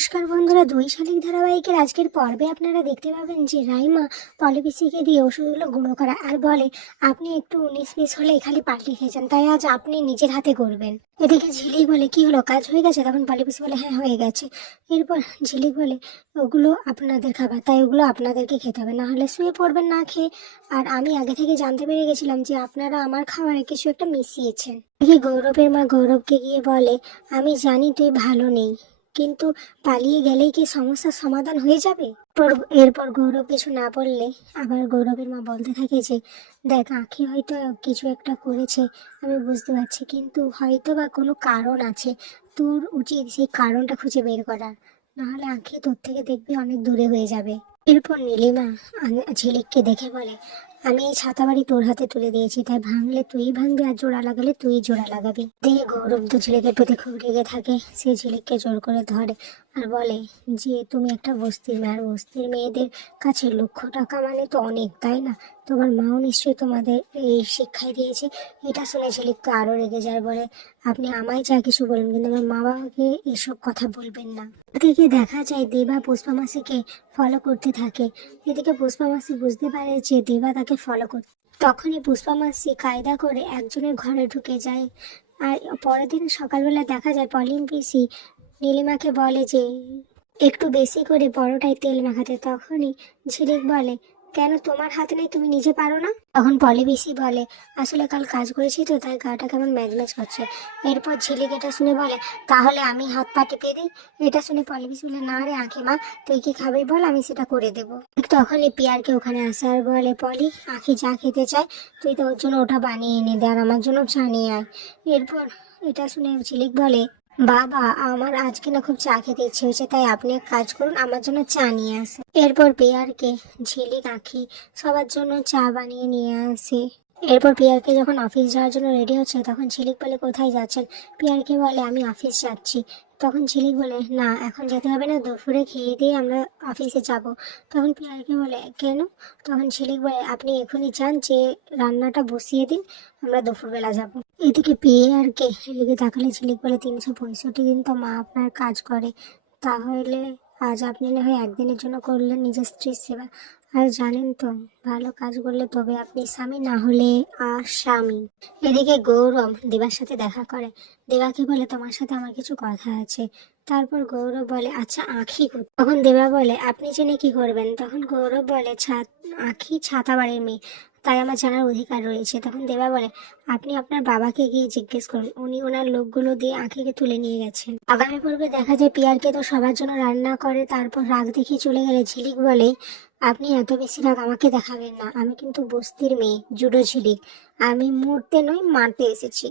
নমস্কার বন্ধুরা, দুই শালিক ধারাবাহিকের আজকের পর্বে আপনারা দেখতে পাবেন যে রাইমা পলিপিসিকে দিয়ে ওষুধগুলো গুঁড়ো করা আর বলে আপনি একটু 19-20 হলে খালি পাল্টি খেয়েছেন, তাই আজ আপনি নিজের হাতে করবেন। এদিকে ঝিলিক বলে কি হলো, কাজ হয়ে গেছে? তখন পলিপিসি বলে হ্যাঁ হয়ে গেছে। এরপর ঝিলিক বলে ওগুলো আপনাদের খাবার, তাই ওগুলো আপনাদেরকে খেতে হবে, না হলে শুয়ে পড়বেন না খেয়ে। আর আমি আগে থেকে জানতে পেরে গেছিলাম যে আপনারা আমার খাবারে কিছু একটা মিশিয়েছেন। এদিকে গৌরবের মা গৌরবকে গিয়ে বলে আমি জানি তুই ভালো নেই, কিন্তু পালিয়ে গেলেই কি সমস্যার সমাধান হয়ে যাবে? এরপর গৌরব কিছু না বললে আবার গৌরবের মা বলতে থাকে যে দেখ, আঁখি হয়তো কিছু একটা করেছে, আমি বুঝতে পারছি, কিন্তু হয়তো বা কোনো কারণ আছে। তোর উচিত সেই কারণটা খুঁজে বের করার, নাহলে আঁখি তোর থেকে দেখবি অনেক দূরে হয়ে যাবে। এরপর নীলিমা ঝিলিককে দেখে বলে আমি এই ছাতা বাড়ি তোর হাতে তুলে দিয়েছি, তাই ভাঙলে তুই ভাঙবি আর জোড়া লাগালে তুই জোড়া লাগাবি। দিয়ে গৌরব তো ঝিলিকের প্রতি খুব রেগে থাকে, সে ঝিলিককে জোর করে ধরে আর বলে যে তুমি একটা বস্তির মেয়ে, আর বস্তির মেয়েদের কাছে লক্ষ টাকা মানে তো অনেক, তাই না? তোমার মাও নিশ্চয়ই তোমাদের এই শিক্ষাই দিয়েছে। এটা শুনে ঝিলিক তো আরো রেগে যায়, বলে আপনি আমায় যা কিছু বলেন, কিন্তু আমার মা বাবাকে এসব কথা বলবেন না। এদিকে দেখা যায় দেবা পুষ্পা মাসিকে ফলো করতে থাকে। এদিকে পুষ্পা মাসি বুঝতে পারে যে দেবা তাকে ফলো করতে, তখনই পুষ্পা মাসি কায়দা করে একজনের ঘরে ঢুকে যায়। আর পরের দিন সকালবেলা দেখা যায় পলিন পিসি নীলিমাকে বলে যে একটু বেশি করে পরোটায় তেল মাখাতে। তখনই ঝিলিক বলে কেন, তোমার হাতে নেই, তুমি নিজে পারো না? তখন পলি পিসি বলে আসলে কাল কাজ করেছি তো, তাই গাটা কেমন ম্যাজম্যাজ করছে। এরপর ঝিলিক এটা শুনে বলে তাহলে আমি হাত পা টিপে দিই। এটা শুনে পলি পিসি বলে না রে আঁখি মা, তুই কি খাবি বল, আমি সেটা করে দেবো। ঠিক তখনই পিয়ারকে ওখানে আসে আর বলে পলি, আঁখি যা খেতে চায় তুই তো ওর জন্য ওটা বানিয়ে এনে দে, আর আমার জন্য চা নিয়ে আয়। এরপর এটা শুনে ঝিলিক বলে বাবা, আমার আজকে না খুব চা খেতে ইচ্ছে হয়েছে, তাই আপনি এক কাজ করুন, আমার জন্য চা নিয়ে আসে। এরপর পিয়ারকে ঝিলিক আঁখি সবার জন্য চা বানিয়ে নিয়ে আসে। এরপর পিয়ারকে যখন অফিস যাওয়ার জন্য রেডি হচ্ছে, তখন ঝিলিক বলে কোথায় যাচ্ছেন? পিয়ারকে বলে আমি অফিস যাচ্ছি। তখন ঝিলিক বলে না, এখন যেতে হবে না, দুপুরে খেয়ে দিয়ে আমরা অফিসে যাব। তখন পিয়ারকে বলে কেন? তখন ঝিলিক বলে আপনি এখনই যান, যে রান্নাটা বসিয়ে দিন, আমরা দুপুরবেলা যাব। এদিকে পিয়ারকে রেগে তাকালে ঝিলিক বলে 365 দিন তো মা আপনার কাজ করে, তাহলে আজ আপনি না হয় একদিনের জন্য করলেন নিজের স্ত্রীর সেবা। আর জানেন তো, ভালো কাজ করলে তবে আপনি স্বামী, না হলে আসামি। এদিকে গৌরব দেবার সাথে দেখা করে, দেবাকে বলে তোমার সাথে আমার কিছু কথা আছে। তারপর গৌরব বলে আচ্ছা আঁখি কোথায়? তখন দেবা বলে আপনি জেনে কি করবেন? তখন গৌরব বলে আঁখি ছাতা বাড়ির মেয়ে, তাই আমার জানার অধিকার রয়েছে। তখন দেবা বলে আপনি আপনার বাবাকে গিয়ে জিজ্ঞেস করুন, উনি ওনার লোকগুলো দিয়ে আঁখিকে তুলে নিয়ে গেছেন। আগামী পর্বে দেখা যায় পিয়ারকে তো সবার জন্য রান্না করে, তারপর রাগ দেখিয়ে চলে গেলে ঝিলিক বলে আপনি এত বেশি রাগ আমাকে দেখাবেন না, আমি কিন্তু বস্তির মেয়ে, জুডো ঝিলিক, আমি মরতে নয় মারতে এসেছি।